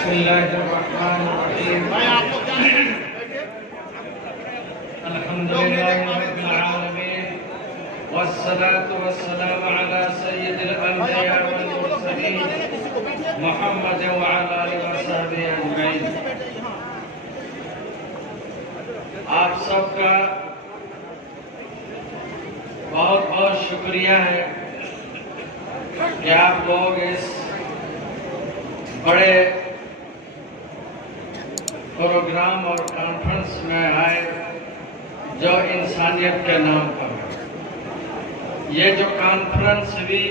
بسم الله الرحمن الرحيم الحمد لله رب العالمين والصلاة والسلام على سيد الأنبياء والمرسلين محمد وعلى آله وصحبه أجمعين. آپ سب کا بہت بہت شکریہ ہے کہ آپ لوگ اس بڑے پروگرام اور کانفرنس میں آئے جو انسانیت کے نام پر ہے. یہ جو کانفرنس ہوئی،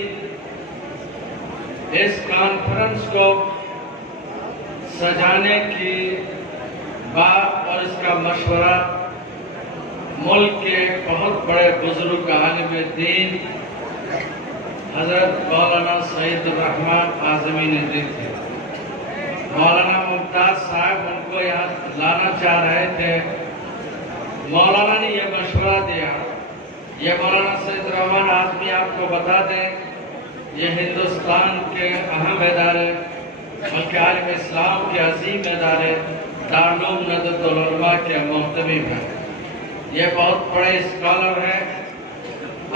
اس کانفرنس کو سجانے کی بات اور اس کا مشورہ ملک کے بہت بڑے بزرگ عالم دین حضرت مولانا سعید الرحمن اعظمی نے دی تھی. مولانا ممتاز صاحب ان کو یہاں لانا چاہ رہے تھے. مولانا نے یہ مشورہ دیا. یہ مولانا سعید الرحمن اعظمی آپ کو بتا دیں، یہ ہندوستان کے اہم ادارے، بلکہ عالم اسلام کے عظیم ادارے دارالعلوم ندوۃ العلماء کے محتمم ہیں. یہ بہت بڑے اسکالر ہیں،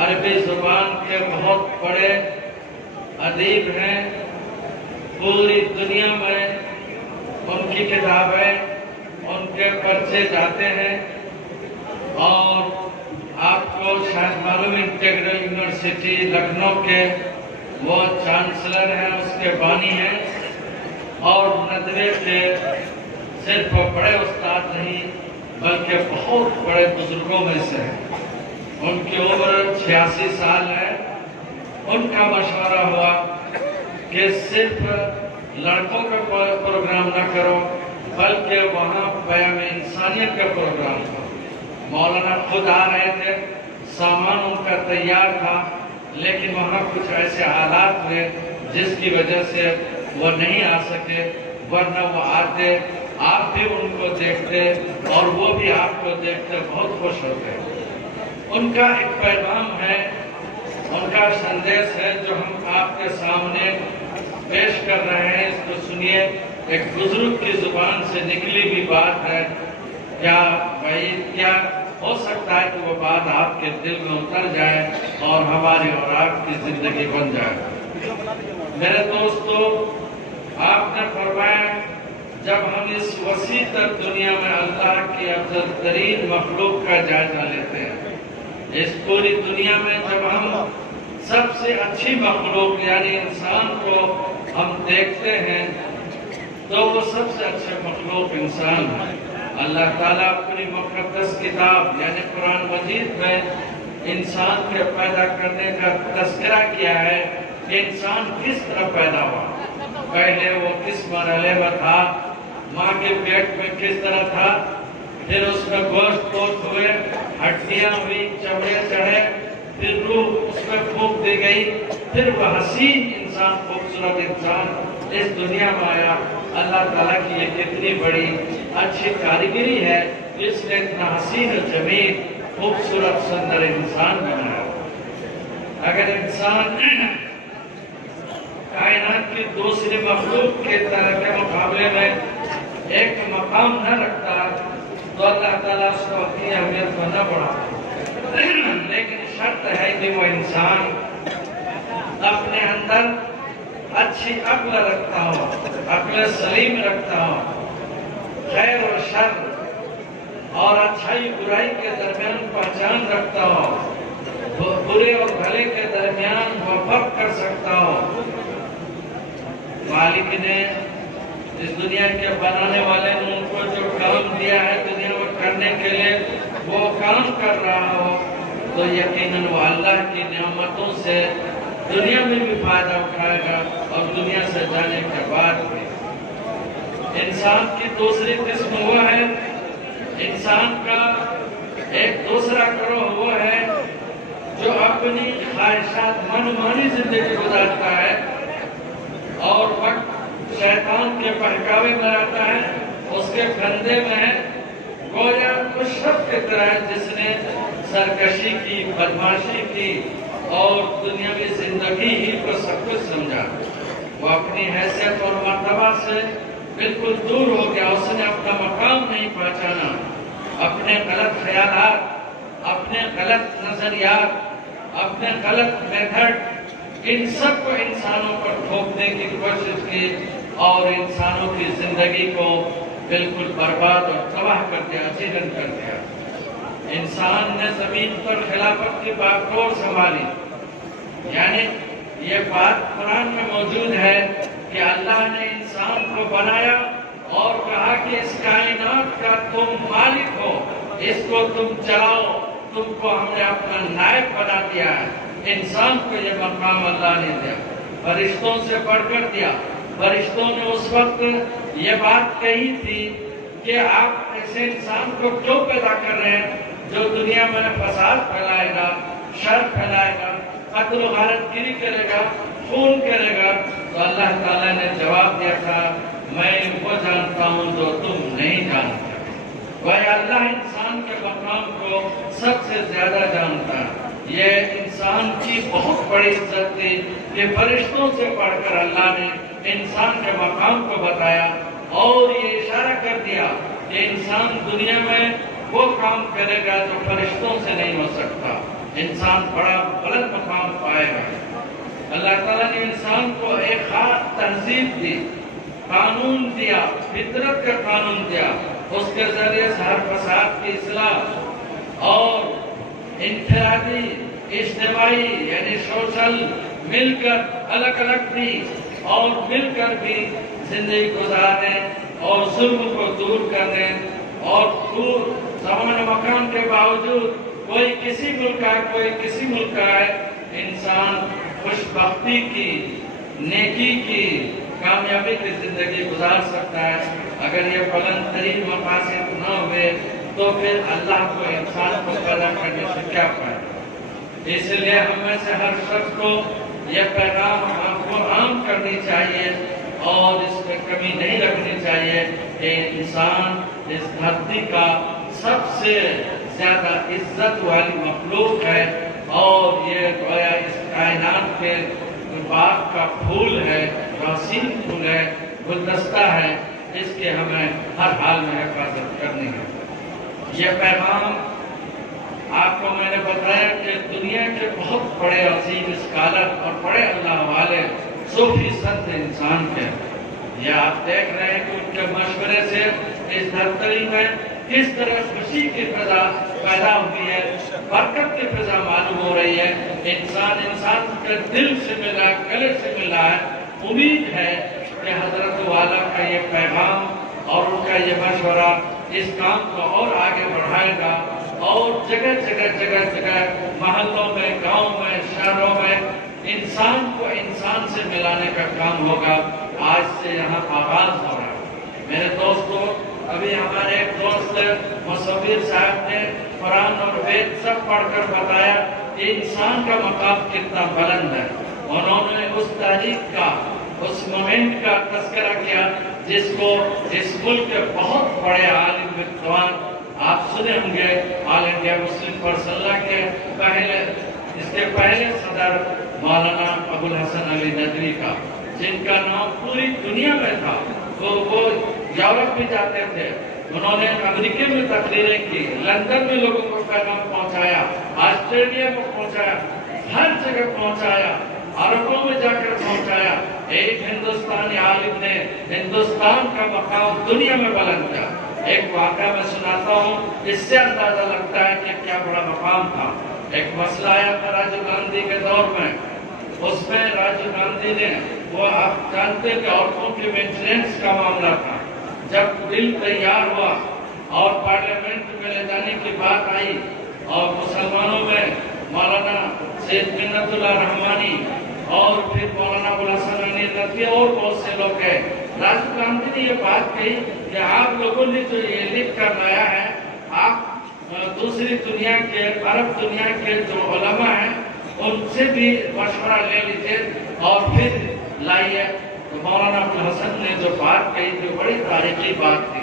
عربی زبان کے بہت بڑے ادیب ہیں. پوری دنیا میں ان کی کتابیں، ان کے پرچے جاتے ہیں. اور آپ کو شاید معلوم انٹیگرل یونیورسٹی لکھنؤ کے وہ چانسلر ہیں، اس کے بانی ہیں. اور ندوے کے صرف بڑے استاد نہیں بلکہ بہت بڑے بزرگوں میں سے ہیں. ان کی عمر 86 سال ہے. ان کا مشورہ ہوا کہ صرف لڑکوں کا پروگرام نہ کرو بلکہ وہاں بیان انسانیت کا پروگرام کرو. مولانا خود آ رہے تھے، سامان ان کا تیار تھا، لیکن وہاں کچھ ایسے حالات ہوئے جس کی وجہ سے وہ نہیں آ سکے. ورنہ وہ آتے، آپ بھی ان کو دیکھتے اور وہ بھی آپ کو دیکھتے بہت خوش ہوتے. ان کا ایک پیغام ہے، ان کا سندیش ہے جو ہم آپ کے سامنے پیش کر رہے ہیں. اس کو سنیے. ایک بزرگ کی زبان سے نکلی بھی بات ہے. کیا ہو سکتا ہے کہ وہ بات آپ کے دل میں اتر جائے اور ہماری اور آپ کی زندگی بن جائے. میرے دوستو، آپ نے فرمایا جب ہم اس وسیع تر دنیا میں اللہ کی افضل ترین مخلوق کا جائزہ لیتے ہیں، اس پوری دنیا میں جب ہم سب سے اچھی مخلوق یعنی انسان کو ہم دیکھتے ہیں تو وہ سب سے اچھے مخلوق انسان ہے. اللہ تعالیٰ اپنی مقدس کتاب یعنی قرآن مجید میں انسان کے پیدا کرنے کا تذکرہ کیا ہے کہ انسان کس طرح پیدا ہوا. پہلے وہ کس مرحلے میں تھا، ماں کے پیٹ میں کس طرح تھا، پھر اس میں گوشت پوست ہوئے، ہڈیاں ہوئی، چمڑے چڑھے، پھر روح اس میں پھونک دی گئی، پھر وہ حسین انسان، خوبصورت انسان اس دنیا میں آیا. اللہ تعالیٰ کی یہ کتنی بڑی اچھی کاریگری ہے، جس نے اتنا حسین و جمیل خوبصورت سندر انسان بنایا. اگر انسان کائنات کی دوسری مخلوق کے طرح کے مقابلے میں ایک مقام نہ رکھتا تو اللہ تعالیٰ اس کو اپنی اہمیت کو نہ بڑھاتا. لیکن شرط ہے کہ وہ انسان اپنے اندر اچھی عقل رکھتا ہو، عقل سلیم رکھتا ہو، خیر و شر اور اچھائی برائی کے درمیان پہچان رکھتا ہو، برے اور بھلے کے درمیان وہ فرق کر سکتا ہو. مالک نے اس دنیا کے بنانے والے نے ان کو جو کام دیا ہے دنیا میں کرنے کے لیے وہ کام کر رہا ہو تو یقیناً وہ اللہ کی نعمتوں سے دنیا میں بھی فائدہ اٹھائے گا اور دنیا سے جانے کے بعد بھی. انسان کی دوسری قسم وہ ہے، انسان کا ایک دوسرا گروہ وہ ہے جو اپنی خواہشات من مانی زندگی گزارتا ہے اور وقت شیطان کے بہکاوے میں رہتا ہے. اس کے کندھے میں ہے گویا اس شخص کی طرح جس نے سرکشی کی، بدماشی کی اور دنیاوی زندگی ہی کو سب کچھ سمجھا. وہ اپنی حیثیت اور مرتبہ سے بالکل دور ہو گیا، اس نے اپنا مقام نہیں پہچانا، اپنے غلط خیالات، اپنے غلط نظریات، اپنے غلط میتھڈ، ان سب کو انسانوں پر تھوپنے کی کوشش کی اور انسانوں کی زندگی کو بالکل برباد اور تباہ کر دیا، چیرن کر دیا۔ انسان نے زمین پر خلافت کی باغڈور سنبھالی، یعنی یہ بات قرآن میں موجود ہے کہ اللہ نے انسان کو بنایا اور کہا کہ اس کائنات کا تم مالک ہو، اس کو تم چلاؤ، تم کو ہم نے اپنا نائب بنا دیا ہے۔ انسان کو یہ مقام اللہ نے دیا، فرشتوں سے بڑھ کر دیا۔ فرشتوں نے اس وقت یہ بات کہی تھی کہ آپ ایسے انسان کو کیوں پیدا کر رہے ہیں جو دنیا میں فساد پھیلائے گا، شر پھیلائے گا، قتل و غارت گیری کرے گا، خون کرے گا۔ تو اللہ تعالیٰ نے جواب دیا تھا، میں وہ جانتا ہوں جو تم نہیں جانتے۔ وہ اللہ انسان کے مقام کو سب سے زیادہ جانتا ہے۔ یہ انسان کی بہت بڑی عزت تھی کہ فرشتوں سے پڑھ کر اللہ نے انسان کے مقام کو بتایا اور یہ اشارہ کر دیا کہ انسان دنیا میں وہ کام کرے گا جو فرشتوں سے نہیں ہو سکتا۔ انسان بڑا بلند مقام پائے گا۔ اللہ تعالیٰ نے انسان کو ایک خاص تہذیب دی، قانون دیا، فطرت کا قانون دیا، اس کے ذریعے سے ہر فساد کی اصلاح اور انفرادی، اجتماعی یعنی سوشل، مل کر الگ الگ بھی اور مل کر بھی زندگی گزارنے اور ظلم کو دور کرنے اور دور زمان و مکان کے باوجود کوئی کسی ملک کا ہے، کوئی کسی ملک کا ہے، انسان خوشبختی کی، نیکی کی، کامیابی کی زندگی گزار سکتا ہے۔ اگر یہ بلند ترین مقاصد نہ ہوئے تو پھر اللہ کو انسان کو پیدا کرنے سے کیا فائدہ؟ اس لیے ہم میں سے ہر شخص کو یہ پیغام آپ کو عام کرنی چاہیے اور اس میں کمی نہیں رکھنی چاہیے کہ انسان اس دھرتی کا سب سے زیادہ عزت والی مخلوق ہے اور یہ گویا اس کائنات کے باغ کا پھول ہے، حسین پھول ہے، گلدستہ ہے، اس کے ہمیں ہر حال میں حفاظت کرنی ہے۔ یہ پیغام آپ کو میں نے بتایا کہ دنیا کے بہت بڑے عظیم اسکالر اور بڑے اللہ والے صوفی سنت انسان کے، یہ آپ دیکھ رہے ہیں کہ ان کے مشورے سے اس دھرتی میں کس طرح خوشی کی فضا پیدا ہوئی ہے، برکت کی فضا معلوم ہو رہی ہے۔ انسان کے دل سے ملا، گلے سے ملا ہے۔ امید ہے کہ حضرت والا کا یہ پیغام اور ان کا یہ مشورہ اس کام کو اور آگے بڑھائے گا اور جگہ جگہ محلوں میں، گاؤں میں، شہروں میں انسان کو انسان سے ملانے کا کام ہوگا۔ آج سے یہاں آغاز ہو رہا ہے۔ میرے دوستو، ابھی ہمارے ایک دوست مصور صاحب نے قرآن اور وید سب پڑھ کر بتایا کہ انسان کا مقام کتنا بلند ہے۔ انہوں نے اس تحریک کا، اس مومنٹ کا تذکرہ کیا جس کو اس ملک کے بہت بڑے عالم وقوان آپ سنے ہوں گے، آل انڈیا مسلم پرسنل کے پہلے، اس کے پہلے صدر مولانا ابوالحسن علی ندوی کا، جن کا نام پوری دنیا میں تھا۔ وہ یورپ بھی جاتے تھے، انہوں نے امریکہ میں تقریریں کی، لندن میں لوگوں کو پیغام پہنچایا، آسٹریلیا میں پہنچایا، ہر جگہ پہنچایا، عربوں میں جا کر پہنچایا۔ ایک ہندوستانی عالم نے ہندوستان کا مقام دنیا میں بلند کیا۔ ایک واقعہ میں سناتا ہوں، اس سے اندازہ لگتا ہے کہ کیا بڑا مقام تھا۔ ایک مسئلہ آیا تھا راجیو گاندھی کے دور میں، اس میں راجیو گاندھی نے، وہ آپ جانتے کہ عورتوں کے مینٹیننس کا معاملہ تھا، جب بل تیار ہوا اور پارلیمنٹ میں لے جانے کی بات آئی اور مسلمانوں میں مولانا سید منت اللہ رحمانی اور پھر مولانا ابوالحسن علی ندوی اور بہت سے لوگ گئے، راجیو گاندھی نے یہ بات کہی کہ آپ لوگوں نے جو یہ لکھ کر لایا ہے، آپ دوسری دنیا کے، عرب دنیا کے جو علماء ہیں ان سے بھی مشورہ لے لیجیے اور پھر لائیے۔ تو مولانا ابوالحسن نے جو بات کہی تھی بڑی تاریخی بات تھی۔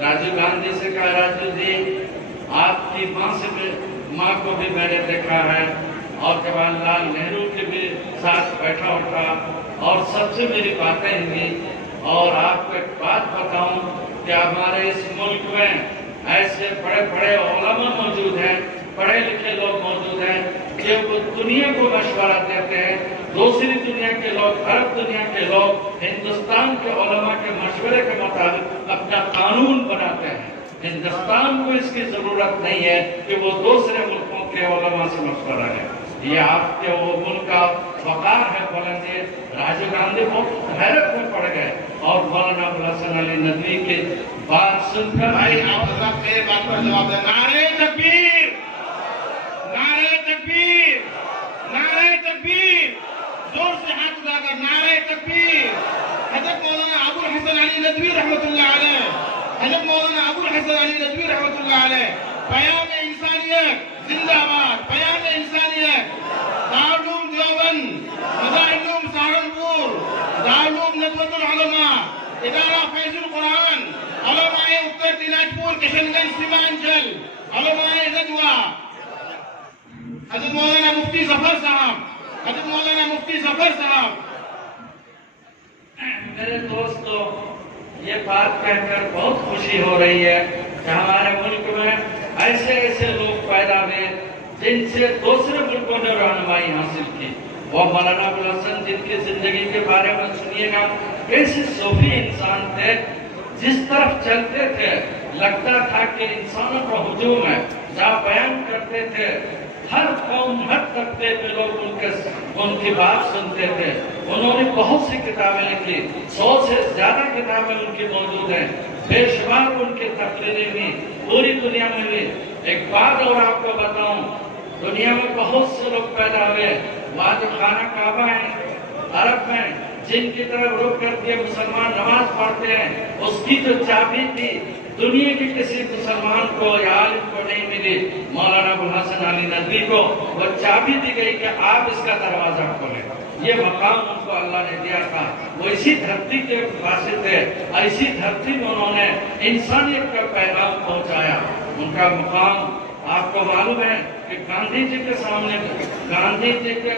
راجیو گاندھی سے کہا، راجیو جی آپ کی ماں کو بھی میں نے دیکھا ہے اور جواہر لال نہرو کے بھی ساتھ بیٹھا اٹھا اور سب سے میری باتیں ہوئی اور آپ کو ایک بات بتاؤں کہ ہمارے اس ملک میں ایسے بڑے بڑے علماء موجود ہیں، پڑھے لکھے لوگ موجود ہیں کہ وہ دنیا کو مشورہ دیتے ہیں. دوسری دنیا کے لوگ، عرب دنیا کے لوگ ہندوستان کے علماء کے مشورے کے مطابق اپنا قانون بناتے ہیں. ہندوستان کو اس کی ضرورت نہیں ہے کہ وہ دوسرے ملکوں کے علماء سے مشورہ ہے. یہ آپ کے وہ ملک کا وقار ہے. بولیں راجیو گاندھی بہت حیرت میں پڑ گئے اور مولانا ابوالحسن علی ندوی کی بات سن کر بھائی آپ حضرات میرے بات پر جواب دیں. نعرہ تکبیر، نعرہ تکبیر، نعرہ تکبیر، زور سے ہاتھ اٹھا کر نعرہ تکبیر. حضرت مولانا ابوالحسن علی ندوی رحمۃ اللہ علیہ، حضرت مولانا ابوالحسن علی ندوی رحمۃ اللہ علیہ، پیام انسانیت زندہ باد، پیام انسانیت. دارالعلوم دیوبند، مدارالعلوم سہارنپور، دارالعلوم ندوۃ العلماء، ادارہ فیض القرآن، علماء اتر دیناج پور کشن گنج سیمانچل، علماء ندوہ، حضرت مولانا مفتی ظفر صاحب، حضرت مولانا مفتی ظفر صاحب. میرے دوستو، یہ بات کہہ کر بہت خوشی ہو رہی ہے کہ ہمارے ملک میں ایسے ایسے لوگ پیدا ہوئے جن سے دوسرے ملکوں نے رہنمائی حاصل کی. وہ مولانا ابوالحسن جن کی زندگی کے بارے میں سنیے گا، کیسے صوفی انسان تھے. جس طرف چلتے تھے لگتا تھا کہ انسانوں کا ہجوم ہے. جہاں بیان کرتے تھے ہر قوم، ہر طبقے پہ لوگ ان کی بات سنتے تھے. انہوں نے بہت سی کتابیں لکھی، 100 سے زیادہ کتابیں ان کی موجود ہیں. بے شمار ان کی تقریریں بھی پوری دنیا میں بھی. ایک بات اور آپ کو بتاؤں، دنیا میں بہت سے لوگ پیدا ہوئے. وہاں جو خانہ کعبہ ہے عرب میں، جن کی طرف رخ کر کے مسلمان نماز پڑھتے ہیں، اس کی جو چابی تھی دنیا کے کسی مسلمان کو یا عالم کو نہیں ملی. مولانا ابوالحسن علی ندوی کو وہ چابی دی گئی کہ آپ اس کا دروازہ کھولیں. یہ مقام ان کو اللہ نے دیا تھا. وہ اسی دھرتی کے واسطے تھے اور اسی دھرتی میں انہوں نے انسانیت کا پیغام پہنچایا. ان کا مقام آپ کو معلوم ہے کہ گاندھی جی کے سامنے، گاندھی جی کے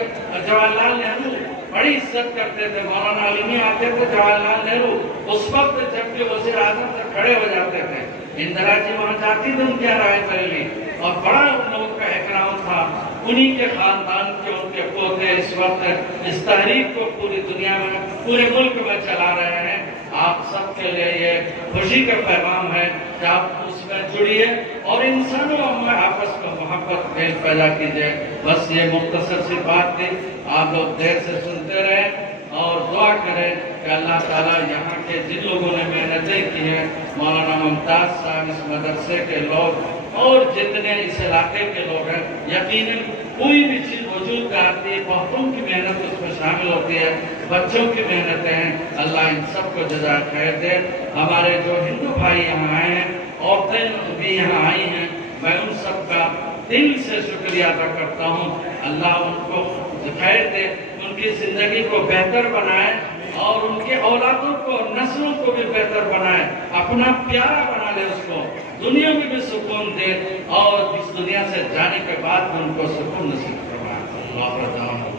جواہر لال نہرو بڑی عزت کرتے تھے. مولانا علی میں آتے تھے جواہر لال نہرو، اس وقت جب کہ وزیر اعظم سے کھڑے ہو جاتے تھے. اندرا جی وہاں جاتی تھی ان کی رائے بریلی، اور بڑا ان لوگوں کا احترام تھا. انہی کے خاندان کے ان کے پوتے اس وقت اس تحریک کو پوری دنیا میں، پورے ملک میں چلا رہے ہیں. آپ سب کے لیے یہ خوشی کا پیغام ہے کہ آپ اس میں جڑیے اور انسانوں میں آپس میں محبت پیدا کیجیے. بس یہ مختصر سی بات تھی. آپ لوگ دیر سے سنتے رہیں اور دعا کریں کہ اللہ تعالیٰ یہاں کے جن لوگوں نے محنتیں کی ہیں، مولانا ممتاز صاحب، اس مدرسے کے لوگ اور جتنے اس علاقے کے لوگ ہیں، یقیناً کوئی بھی چیز وجود میں آتی ہے، بہتوں کی محنت اس میں شامل ہوتی ہے، بچوں کی محنتیں ہیں. اللہ ان سب کو جزائے خیر دے. ہمارے جو ہندو بھائی یہاں آئے ہیں، عورتیں بھی یہاں آئی ہیں، میں ان سب کا دل سے شکریہ ادا کرتا ہوں. اللہ ان کو خیر دے، ان کی زندگی کو بہتر بنائے اور ان کے اولادوں کو، نسلوں کو بھی بہتر بنائے، اپنا پیارا بنا لے، اس کو دنیا میں بھی سکون دے اور اس دنیا سے جانے کے بعد ان کو سکون نصیب فرمائے. اللہ